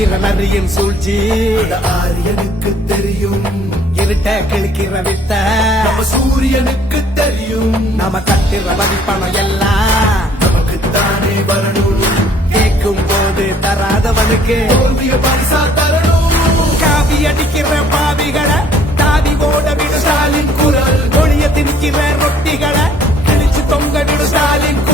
சுத்திர நரியின் சூழ்ச்சி. ஆரியனுக்கு தெரியும். இருட்ட கிழக்கிற வித்த. நம்ம சூரியனுக்கு தெரியும். நம்ம தட்டுற மதிப்பணம் எல்லாம். நமக்கு தானே வரணும். கேட்கும் போது தராதவனுக்கு. தோல்விய பரிசா தரணும். காவி அடிக்கிற பாவிகளை தாவி ஓட விடு. ஸ்டாலின் குரல். ஒளிய திணிக்கிற ரொட்டிகளை கிழிச்சு தொங்க விடு. ஸ்டாலின்